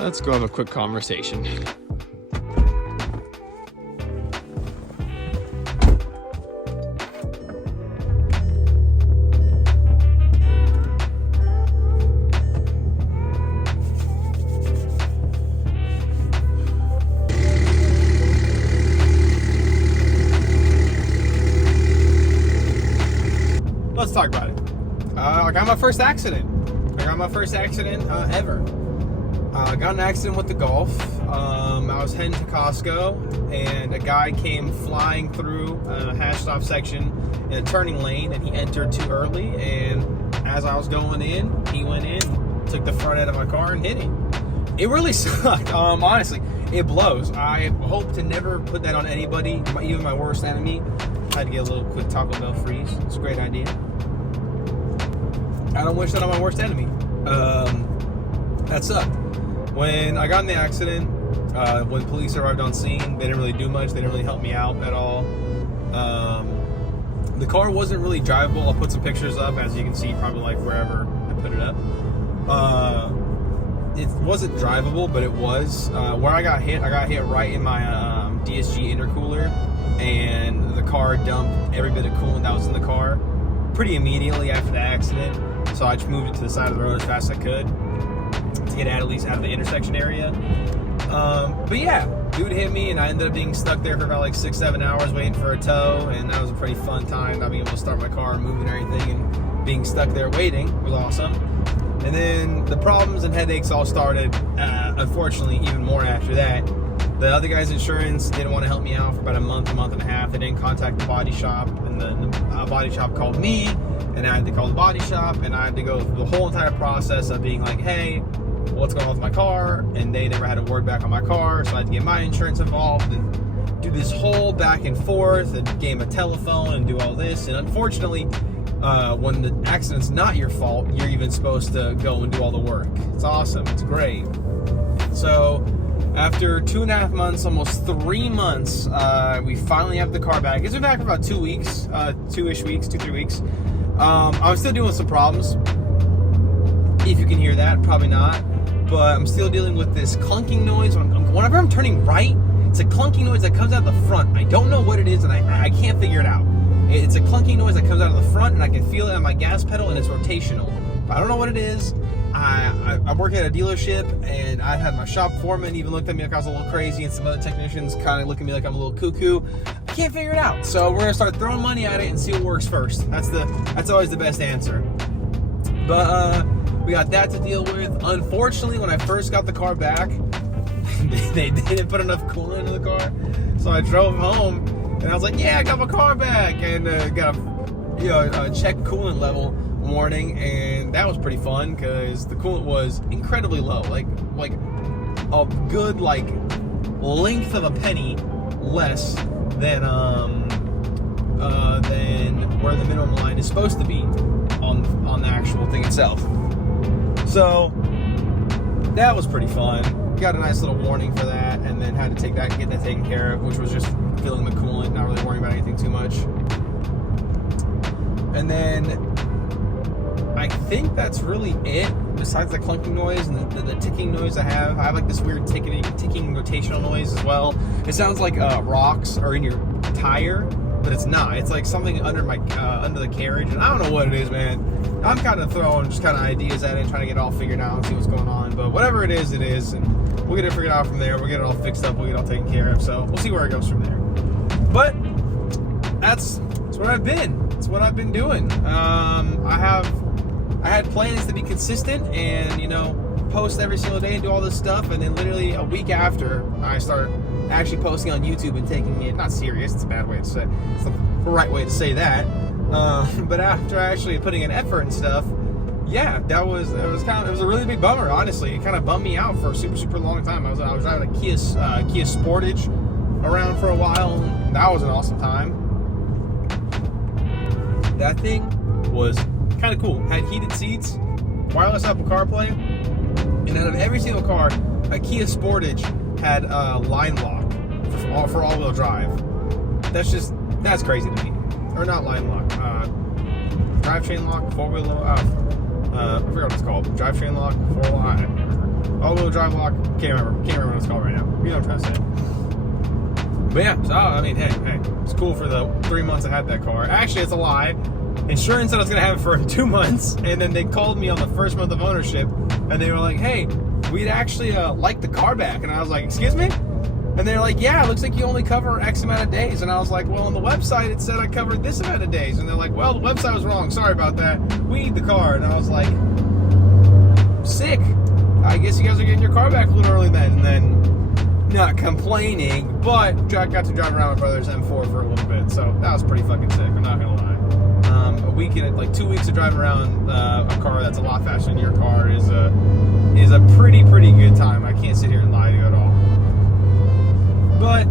Let's go have a quick conversation. Let's talk about it. I got my first accident. Ever. I got in an accident with the Golf. I was heading to Costco, and a guy came flying through a hashed off section in a turning lane, and he entered too early, and as I was going in, he went in, took the front end of my car and hit it. It really sucked. Honestly, it blows. I hope to never put that on anybody, even my worst enemy. I had to get a little quick Taco Bell freeze. It's a great idea. I don't wish that on my worst enemy. That sucked. When I got in the accident, when police arrived on scene, they didn't really do much. They didn't really help me out at all. The car wasn't really drivable. I'll put some pictures up, as you can see, probably like wherever I put it up. It wasn't drivable, but it was. Where I got hit right in my DSG intercooler, and the car dumped every bit of coolant that was in the car pretty immediately after the accident. So I just moved it to the side of the road as fast as I could to get at least out of the intersection area. But yeah, dude hit me, and I ended up being stuck there for about like 6-7 hours waiting for a tow, and that was a pretty fun time, not being able to start my car and moving and everything, and being stuck there waiting was awesome. And then the problems and headaches all started, unfortunately, even more after that. The other guy's insurance didn't want to help me out for about a month and a half. They didn't contact the body shop, and the body shop called me, and I had to call the body shop, and I had to go through the whole entire process of being like, hey, what's going on with my car? And they never had a word back on my car, so I had to get my insurance involved and do this whole back and forth and get him a telephone and do all this. And unfortunately, when the accident's not your fault, you're even supposed to go and do all the work. It's awesome. It's great. So after 2.5 months, almost 3 months, we finally have the car back. It's been back for about 2 weeks, 2-3 weeks. I'm still dealing with some problems. If you can hear that, probably not. But I'm still dealing with this clunking noise. Whenever I'm turning right, it's a clunking noise that comes out of the front. I don't know what it is, and I can't figure it out. It's a clunking noise that comes out of the front, and I can feel it on my gas pedal, and it's rotational. But I don't know what it is. I work at a dealership, and I had my shop foreman even looked at me like I was a little crazy, and some other technicians kind of look at me like I'm a little cuckoo. I can't figure it out. So we're gonna start throwing money at it and see what works first. That's always the best answer. But we got that to deal with. Unfortunately, when I first got the car back, they didn't put enough coolant in the car. So I drove home, and I was like, yeah, I got my car back, and got a check coolant level warning, and that was pretty fun because the coolant was incredibly low, like a good length of a penny less than where the minimum line is supposed to be on the actual thing itself. So that was pretty fun. Got a nice little warning for that, and then had to get that taken care of, which was just filling the coolant, not really worrying about anything too much. And then I think that's really it, besides the clunking noise and the ticking noise I have. I have like this weird ticking rotational noise as well. It sounds like rocks are in your tire, but it's not. It's like something under the carriage, and I don't know what it is, man. I'm kind of throwing just kind of ideas at it, trying to get it all figured out and see what's going on. But whatever it is, and we'll get it figured out from there. We'll get it all fixed up. We'll get it all taken care of. So we'll see where it goes from there. But that's what I've been. That's what I've been doing. I had plans to be consistent and, post every single day and do all this stuff. And then literally a week after, I started actually posting on YouTube and taking it, not serious, it's a bad way to say, it's the right way to say that. But after actually putting in effort and stuff, yeah, it was a really big bummer, honestly. It kind of bummed me out for a super, super long time. I was driving a Kia Sportage around for a while, and that was an awesome time. That thing was kind of cool. Had heated seats, wireless Apple CarPlay, and out of every single car, a Kia Sportage had line lock for all-wheel drive. That's crazy to me. Or not line lock, drivetrain lock, four-wheel, I forgot what it's called. Drivetrain lock, four-wheel. all-wheel drive lock. Can't remember what it's called right now. You know what I'm trying to say. But yeah, so I mean, hey, it's cool for the 3 months I had that car. Actually, it's a lie. Insurance said I was gonna have it for 2 months, and then they called me on the first month of ownership, and they were like, "Hey, we'd actually like the car back." And I was like, "Excuse me?" And they're like, "Yeah, it looks like you only cover X amount of days." And I was like, "Well, on the website it said I covered this amount of days." And they're like, "Well, the website was wrong. Sorry about that. We need the car." And I was like, "Sick. I guess you guys are getting your car back a little early then." And then, not complaining, but I got to drive around my brother's M4 for a little bit, so that was pretty fucking sick. I'm not gonna lie. A weekend, like 2 weeks of driving around a car that's a lot faster than your car is a pretty good time. I can't sit here and lie to you at all. But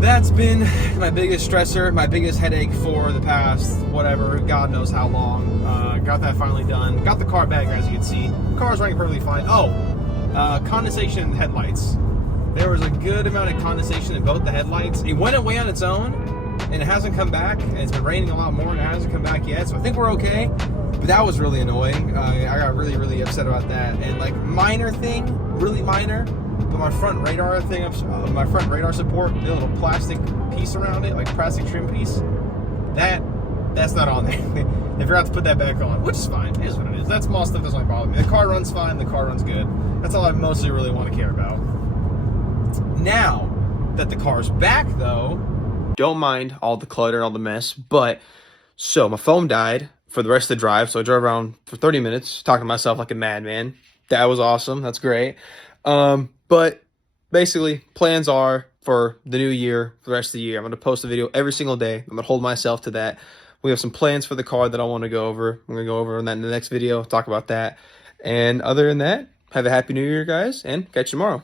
that's been my biggest stressor, my biggest headache for the past whatever, God knows how long. Got that finally done. Got the car back, as you can see. Car's running perfectly fine. Oh, condensation in the headlights. There was a good amount of condensation in both the headlights. It went away on its own, and it hasn't come back, and it's been raining a lot more, and it hasn't come back yet, so I think we're okay. But that was really annoying. I got really upset about that. And like, minor thing, really minor, but my front radar thing, my front radar support, the little plastic piece around it, like plastic trim piece, that's not on there. They forgot to put that back on, which is fine. It is what it is. That small stuff doesn't really bother me. The car runs fine, the car runs good. That's all I mostly really want to care about. Now that the car's back, though, don't mind all the clutter and all the mess, but so my phone died for the rest of the drive, so I drove around for 30 minutes talking to myself like a madman. That was awesome. That's great. But basically, plans are for the new year, for the rest of the year, I'm going to post a video every single day. I'm going to hold myself to that. We have some plans for the car that I want to go over. I'm going to go over that in the next video, talk about that. And other than that, have a happy new year, guys, and catch you tomorrow.